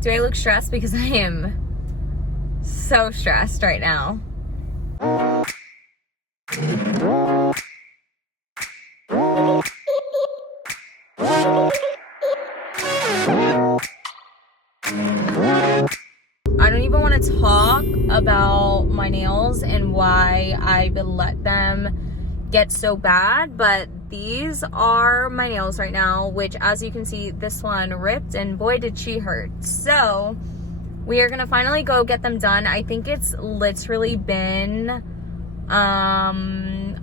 Do I look stressed? Because I am so stressed right now. I don't even want to talk about my nails and why I've let them get so bad, but these are my nails right now, which, as you can see, this one ripped and boy did she hurt. So we are gonna finally go get them done. I think it's literally been a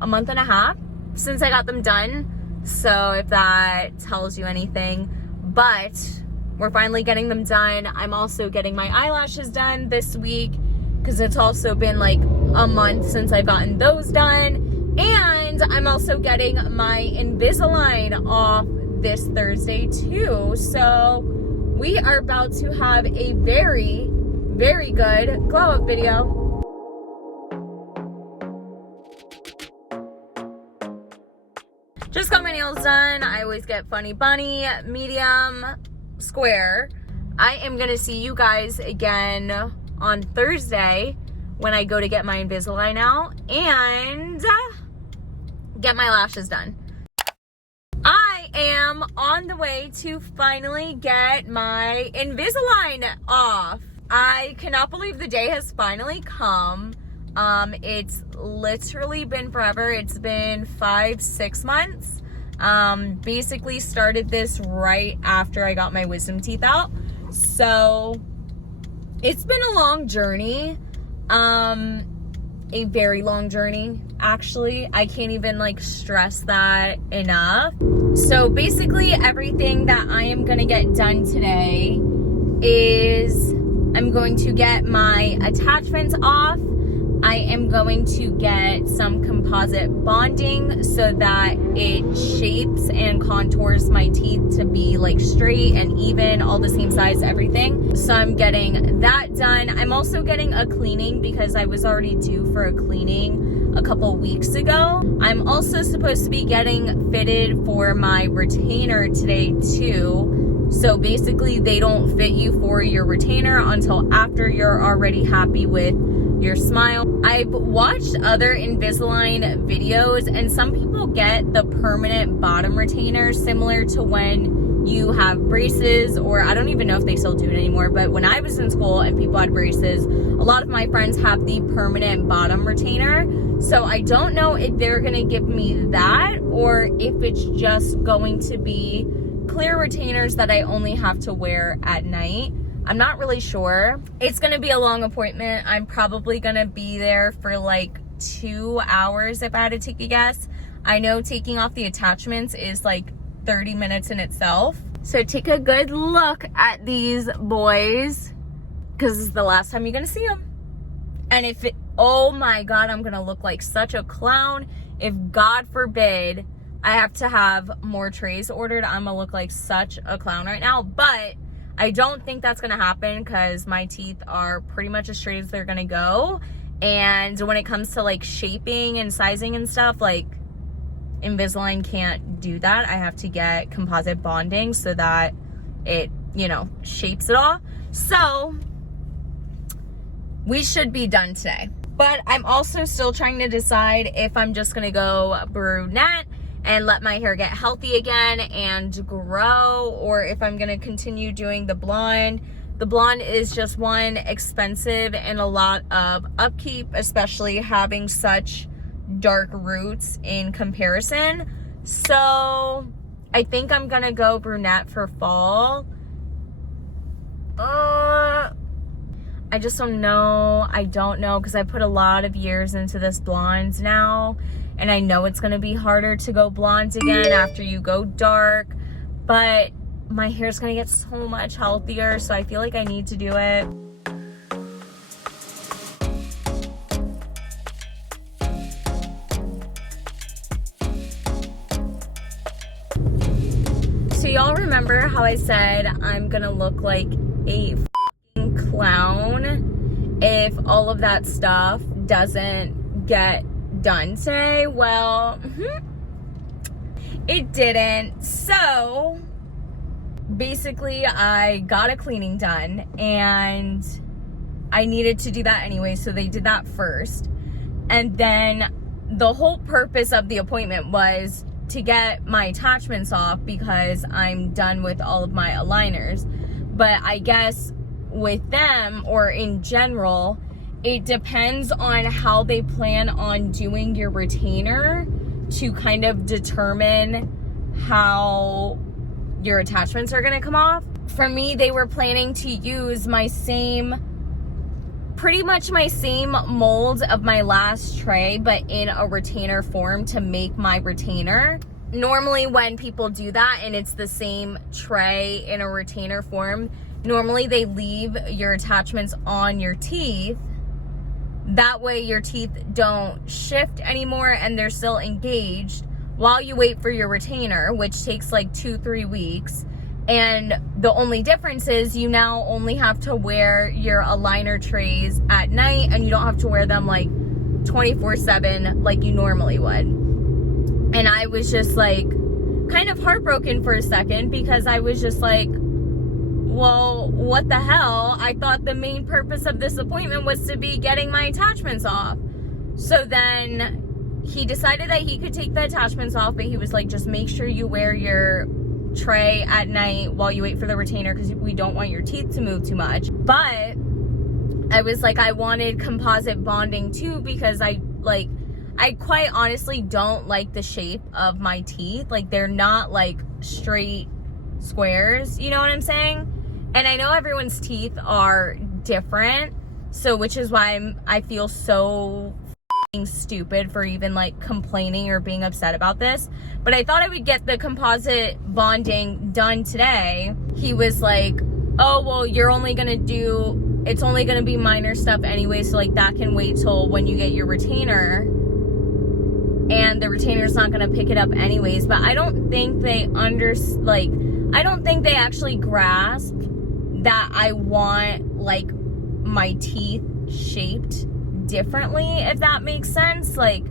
month and a half since I got them done, so if that tells you anything. But we're finally getting them done. I'm also getting my eyelashes done this week because it's also been like a month since I've gotten those done. And I'm also getting my Invisalign off this Thursday too. So we are about to have a very, very good glow up video. Just got my nails done. I always get funny bunny, medium, square. I am gonna see you guys again on Thursday when I go to get my Invisalign out and get my lashes done. I am on the way to finally get my Invisalign off. I cannot believe the day has finally come. It's literally been forever. It's been 5-6 months. Basically started this right after I got my wisdom teeth out. So it's been a long journey. A very long journey, actually. I can't even like stress that enough. So basically everything that I am gonna get done today is I'm going to get my attachments off. I am going to get some composite bonding so that it shapes and contours my teeth to be like straight and even, all the same size, everything. So I'm getting that done. I'm also getting a cleaning because I was already due for a cleaning a couple weeks ago. I'm also supposed to be getting fitted for my retainer today too. So basically they don't fit you for your retainer until after you're already happy with your smile. I've watched other Invisalign videos and some people get the permanent bottom retainer similar to when you have braces, or I don't even know if they still do it anymore, but when I was in school and people had braces, a lot of my friends have the permanent bottom retainer. So I don't know if they're gonna give me that or if it's just going to be clear retainers that I only have to wear at night. I'm not really sure. It's gonna be a long appointment. I'm probably gonna be there for like 2 hours if I had to take a guess. I know taking off the attachments is like 30 minutes in itself. So take a good look at these boys because this is the last time you're gonna see them. And if it, oh my God, I'm gonna look like such a clown. If God forbid I have to have more trays ordered, I'm gonna look like such a clown right now. But I don't think that's gonna happen because my teeth are pretty much as straight as they're gonna go. And when it comes to like shaping and sizing and stuff, like Invisalign can't do that. I have to get composite bonding so that it, you know, shapes it all. So we should be done today. But I'm also still trying to decide if I'm just gonna go brunette and let my hair get healthy again and grow, or if I'm gonna continue doing the blonde. The blonde is just one, expensive and a lot of upkeep, especially having such dark roots in comparison. So I think I'm gonna go brunette for fall. I just don't know. I don't know because I put a lot of years into this blonde now. And I know it's gonna be harder to go blonde again after you go dark, but my hair's gonna get so much healthier, so I feel like I need to do it. So y'all remember how I said I'm gonna look like a f***ing clown if all of that stuff doesn't get done today? Well, it didn't. So basically I got a cleaning done and I needed to do that anyway, so they did that first. And then the whole purpose of the appointment was to get my attachments off because I'm done with all of my aligners. But I guess with them, or in general, it depends on how they plan on doing your retainer to kind of determine how your attachments are gonna come off. For me, they were planning to use pretty much my same mold of my last tray, but in a retainer form to make my retainer. Normally when people do that and it's the same tray in a retainer form, normally they leave your attachments on your teeth. That way your teeth don't shift anymore and they're still engaged while you wait for your retainer, which takes like 2-3 weeks. And the only difference is you now only have to wear your aligner trays at night, and you don't have to wear them like 24/7 like you normally would. And I was just like kind of heartbroken for a second, because I was just like, well, what the hell? I thought the main purpose of this appointment was to be getting my attachments off. So then he decided that he could take the attachments off, but he was like, just make sure you wear your tray at night while you wait for the retainer, because we don't want your teeth to move too much. But I was like, I wanted composite bonding too, because I quite honestly don't like the shape of my teeth. Like, they're not like straight squares, you know what I'm saying? And I know everyone's teeth are different, so which is why I feel so stupid for even like complaining or being upset about this. But I thought I would get the composite bonding done today. He was like, oh, well, it's only gonna be minor stuff anyway, so like that can wait till when you get your retainer, and the retainer's not gonna pick it up anyways. But I don't think they I don't think they actually grasp that I want like my teeth shaped differently, if that makes sense. Like,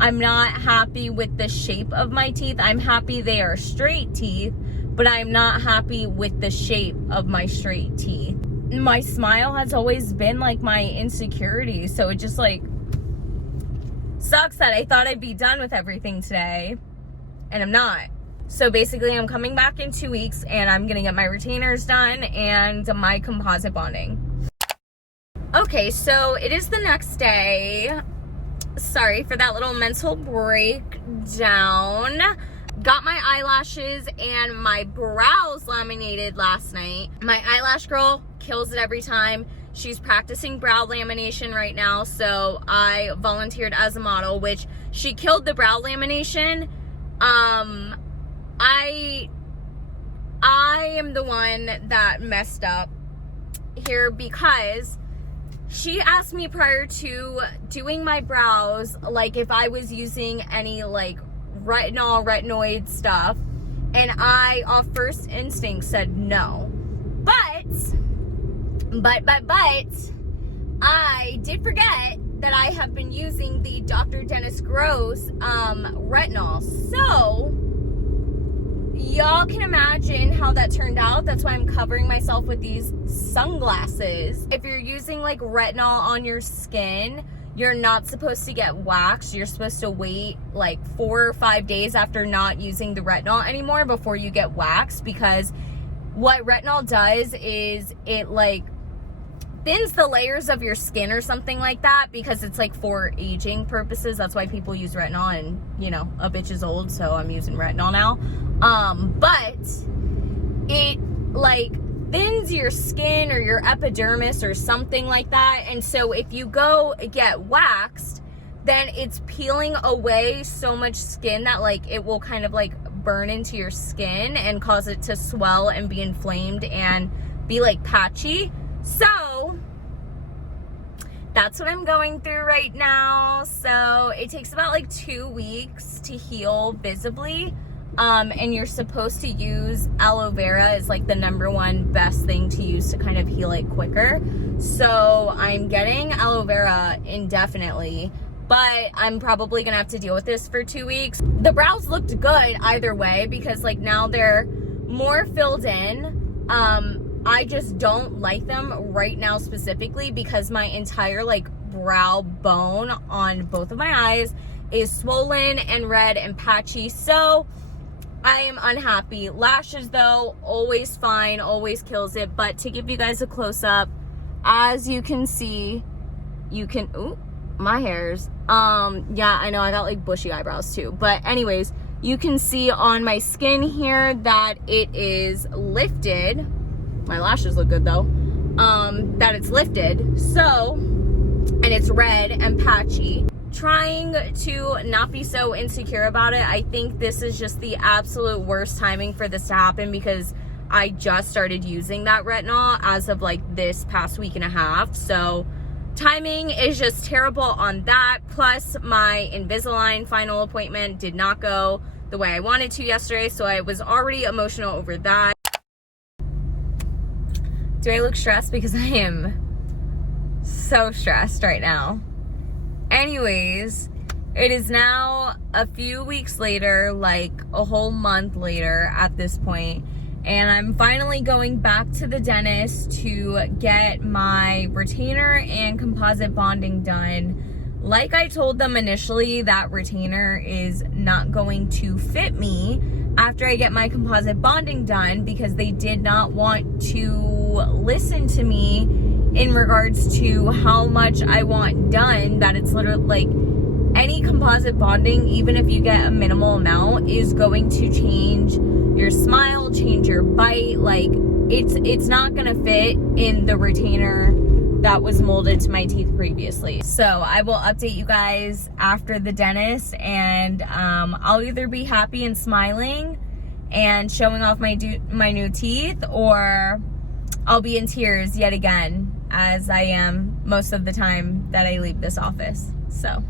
I'm not happy with the shape of my teeth. I'm happy they are straight teeth, but I'm not happy with the shape of my straight teeth. My smile has always been like my insecurity, so it just like sucks that I thought I'd be done with everything today and I'm not. So basically I'm coming back in 2 weeks and I'm gonna get my retainers done and my composite bonding. Okay, so it is the next day. Sorry for that little mental breakdown. Got my eyelashes and my brows laminated last night. My eyelash girl kills it every time. She's practicing brow lamination right now, so I volunteered as a model, which she killed the brow lamination. I am the one that messed up here, because she asked me prior to doing my brows, like, if I was using any like retinoid stuff, and I off first instinct said no. But I did forget that I have been using the Dr. Dennis Gross retinol. So y'all can imagine how that turned out. That's why I'm covering myself with these sunglasses. If you're using like retinol on your skin, you're not supposed to get waxed. You're supposed to wait like 4 or 5 days after not using the retinol anymore before you get waxed, because what retinol does is it like thins the layers of your skin or something like that, because it's like for aging purposes. That's why people use retinol, and you know, a bitch is old, so I'm using retinol now. But it like thins your skin or your epidermis or something like that. And so if you go get waxed, then it's peeling away so much skin that like it will kind of like burn into your skin and cause it to swell and be inflamed and be like patchy. So that's what I'm going through right now. So it takes about like 2 weeks to heal visibly. And you're supposed to use aloe vera is like the #1 best thing to use to kind of heal it quicker. So I'm getting aloe vera indefinitely, but I'm probably gonna have to deal with this for 2 weeks. The brows looked good either way, because like now they're more filled in. I just don't like them right now specifically because my entire like brow bone on both of my eyes is swollen and red and patchy, so I am unhappy. Lashes though, always fine, always kills it. But to give you guys a close-up, as you can see, ooh, my hairs. Yeah, I know I got like bushy eyebrows too. But anyways, you can see on my skin here that it is lifted. My lashes look good though. That it's lifted. So, and it's red and patchy. Trying to not be so insecure about it. I think this is just the absolute worst timing for this to happen because I just started using that retinol as of like this past week and a half. So timing is just terrible on that. Plus my Invisalign final appointment did not go the way I wanted to yesterday. So I was already emotional over that. Do I look stressed? Because I am so stressed right now. Anyways, it is now a few weeks later, like a whole month later at this point, and I'm finally going back to the dentist to get my retainer and composite bonding done. Like I told them initially, that retainer is not going to fit me after I get my composite bonding done because they did not want to listen to me in regards to how much I want done. That it's literally like any composite bonding, even if you get a minimal amount, is going to change your smile, change your bite. Like it's not gonna fit in the retainer that was molded to my teeth previously. So I will update you guys after the dentist, and I'll either be happy and smiling and showing off my new teeth, or I'll be in tears yet again, as I am most of the time that I leave this office. So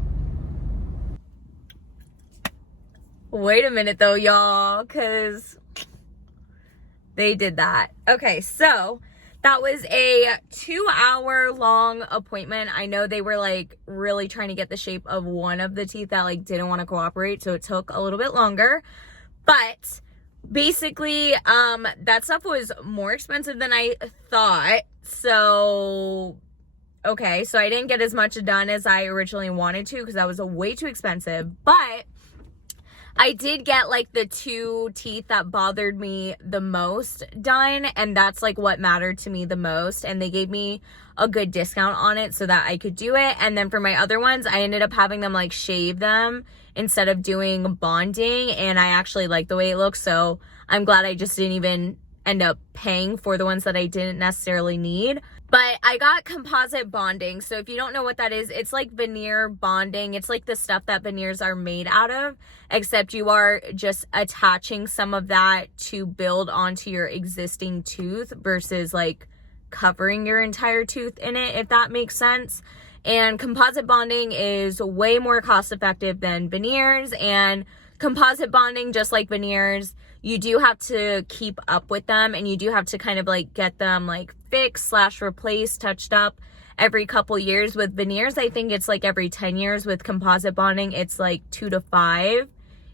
wait a minute though, y'all, because they did that. Okay, so that was a 2-hour long appointment. I know they were like really trying to get the shape of one of the teeth that like didn't want to cooperate, so it took a little bit longer. But basically, that stuff was more expensive than I thought. So, okay, so I didn't get as much done as I originally wanted to because that was way too expensive. But I did get like the 2 teeth that bothered me the most done, and that's like what mattered to me the most, and they gave me a good discount on it so that I could do it. And then for my other ones, I ended up having them like shave them instead of doing bonding, and I actually like the way it looks, so I'm glad I just didn't even end up paying for the ones that I didn't necessarily need. But I got composite bonding. So if you don't know what that is, it's like veneer bonding. It's like the stuff that veneers are made out of, except you are just attaching some of that to build onto your existing tooth versus like covering your entire tooth in it, if that makes sense. And composite bonding is way more cost effective than veneers. And composite bonding, just like veneers, you do have to keep up with them, and you do have to kind of like get them like fixed / replaced, touched up every couple years. With veneers, I think it's like every 10 years. With composite bonding, it's like 2 to 5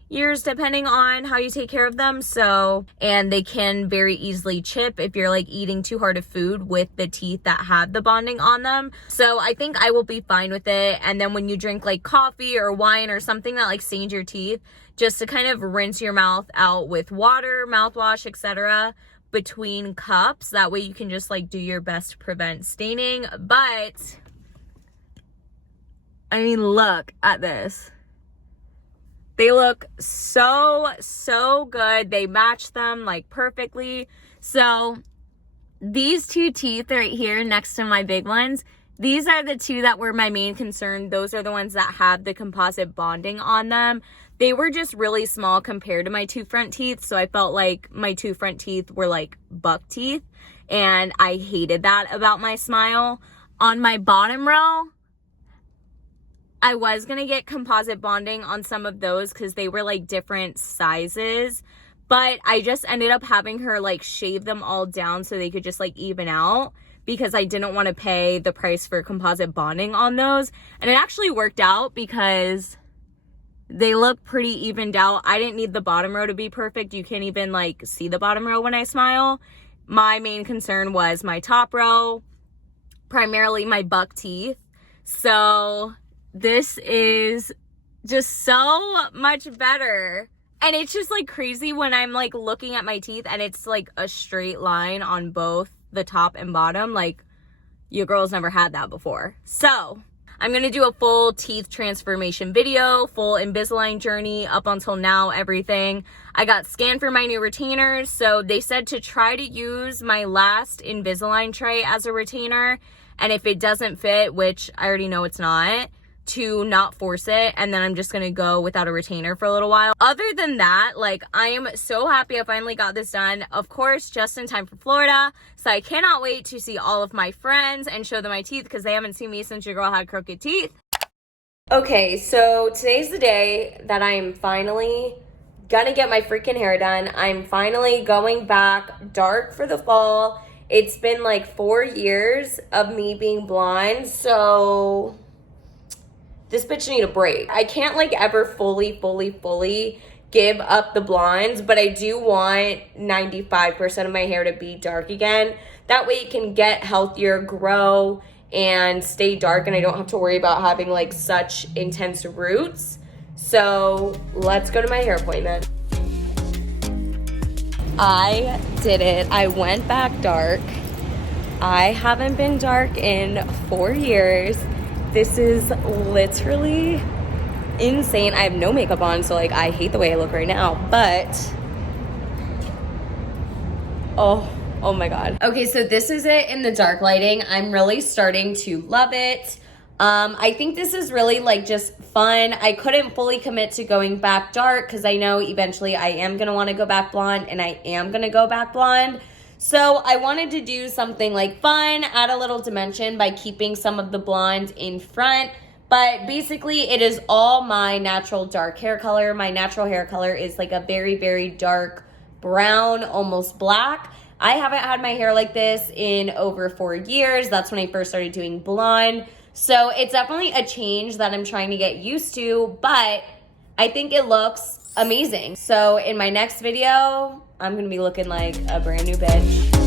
years depending on how you take care of them. So, and they can very easily chip if you're like eating too hard of food with the teeth that have the bonding on them. So I think I will be fine with it. And then when you drink like coffee or wine or something that like stains your teeth, just to kind of rinse your mouth out with water, mouthwash, etc. between cups. That way you can just like do your best to prevent staining. But I mean, look at this. They look so good. They match them like perfectly. So these 2 teeth right here next to my big ones, these are the 2 that were my main concern. Those are the ones that have the composite bonding on them. They were just really small compared to my 2 front teeth. So I felt like my 2 front teeth were like buck teeth, and I hated that about my smile. On my bottom row, I was going to get composite bonding on some of those because they were like different sizes, but I just ended up having her like shave them all down so they could just like even out, because I didn't want to pay the price for composite bonding on those. And it actually worked out because They look pretty evened out. I didn't need the bottom row to be perfect. You can't even like see the bottom row when I smile. My main concern was my top row, primarily my buck teeth. So this is just so much better. And it's just like crazy when I'm like looking at my teeth and it's like a straight line on both the top and bottom. Like, your girl's never had that before. So I'm gonna do a full teeth transformation video, full Invisalign journey up until now, everything. I got scanned for my new retainers, so they said to try to use my last Invisalign tray as a retainer, and if it doesn't fit, which I already know it's not, to not force it, and then I'm just gonna go without a retainer for a little while. Other than that, like, I am so happy I finally got this done. Of course, just in time for Florida, so I cannot wait to see all of my friends and show them my teeth because they haven't seen me since your girl had crooked teeth. Okay, so today's the day that I'm finally gonna get my freaking hair done. I'm finally going back dark for the fall. It's been like 4 years of me being blonde, so this bitch need a break. I can't like ever fully give up the blondes, but I do want 95% of my hair to be dark again. That way it can get healthier, grow, and stay dark, and I don't have to worry about having like such intense roots. So let's go to my hair appointment. I did it. I went back dark. I haven't been dark in 4 years. This is literally insane. I have no makeup on, so like I hate the way I look right now, but oh my god. Okay, so this is it in the dark lighting. I'm really starting to love it. I think this is really like just fun. I couldn't fully commit to going back dark because I know eventually I am gonna want to go back blonde, and I am gonna go back blonde. So I wanted to do something like fun, add a little dimension by keeping some of the blonde in front. But basically it is all my natural dark hair color. My natural hair color is like a very dark brown, almost black. I haven't had my hair like this in over 4 years. That's when I first started doing blonde. So it's definitely a change that I'm trying to get used to, but I think it looks amazing. So in my next video, I'm gonna be looking like a brand new bitch.